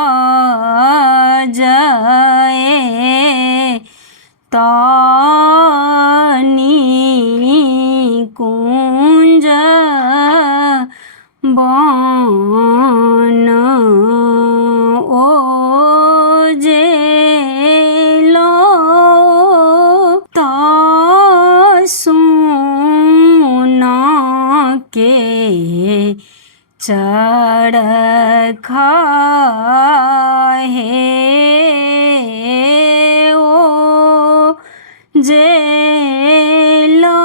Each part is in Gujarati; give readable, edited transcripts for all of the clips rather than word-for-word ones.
બાબા જય તાની કુંજ બન ઓજે લો તાસુના કે ચડખા હે ઓ જે લો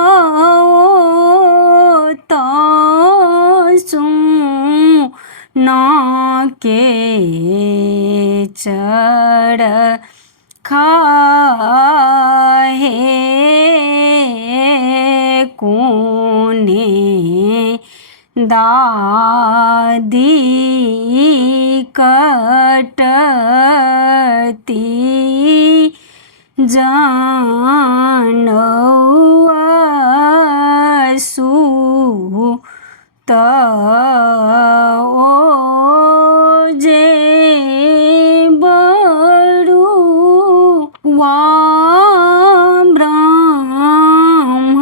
તાસુના કે ચડખા હે કોને દાદી કટતી જાનવા સૂત ઓજે બળું વા બ્રાહ્મણ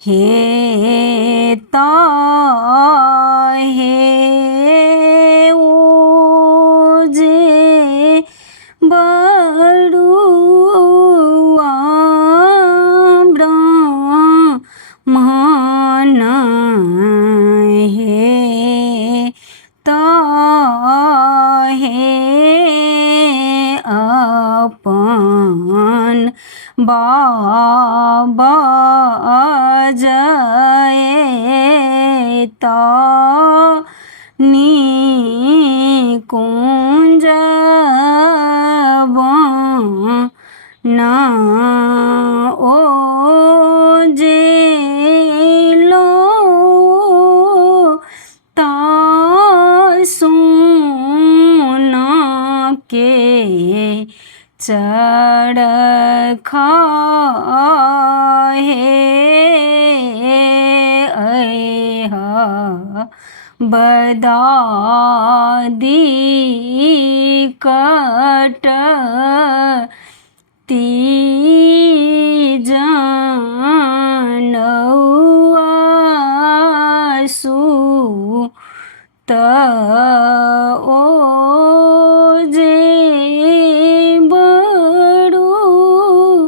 હે તા હે ઓજે બળું વા બ્રાહ્મણ હે તા હે અપન બાબા જય તાની કુંજ બન ઓજે લો તાસુના કે ચડખા હે બદાદી કટતી જાનવા સૂત ઓજે બળું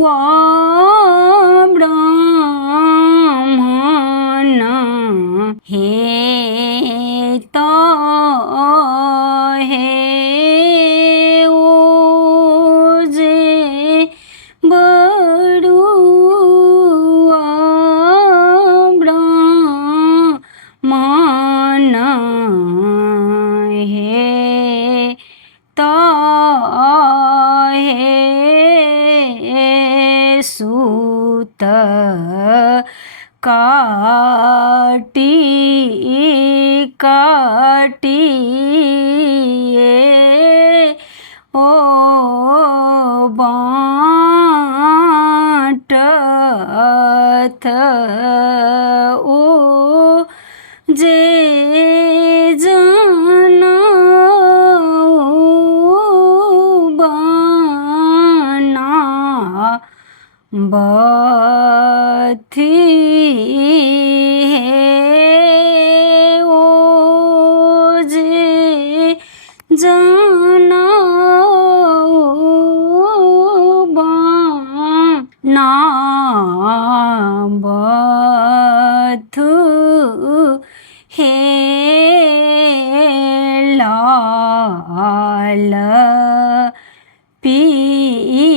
વા બ્રાહ્મણ હે તા હે ઓજે બળું વા બ્રાહ્મણ હે તા હે સૂત કાટી કાટી ઓ બાટથ ઓ જે જના બથી હે ઓજે જના બથું હે લાલ પિયળ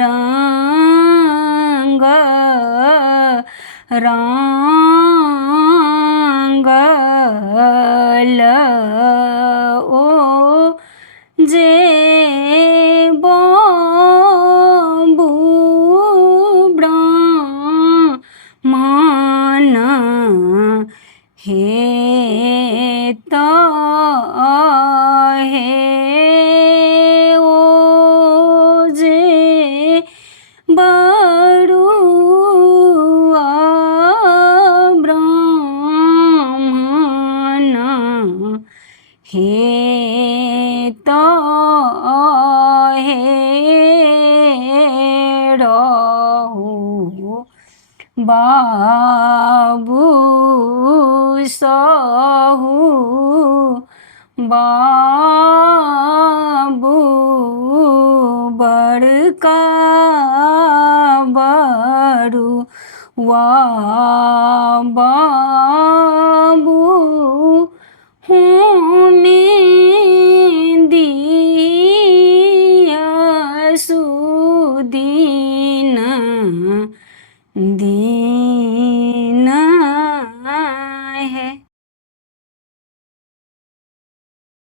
રંગ રંગલ ઓ જે બાબુ બ્રાહ્મણ હે તા હે ઓજે બળું बाबू सहु बाबू बड़का बड़ुआ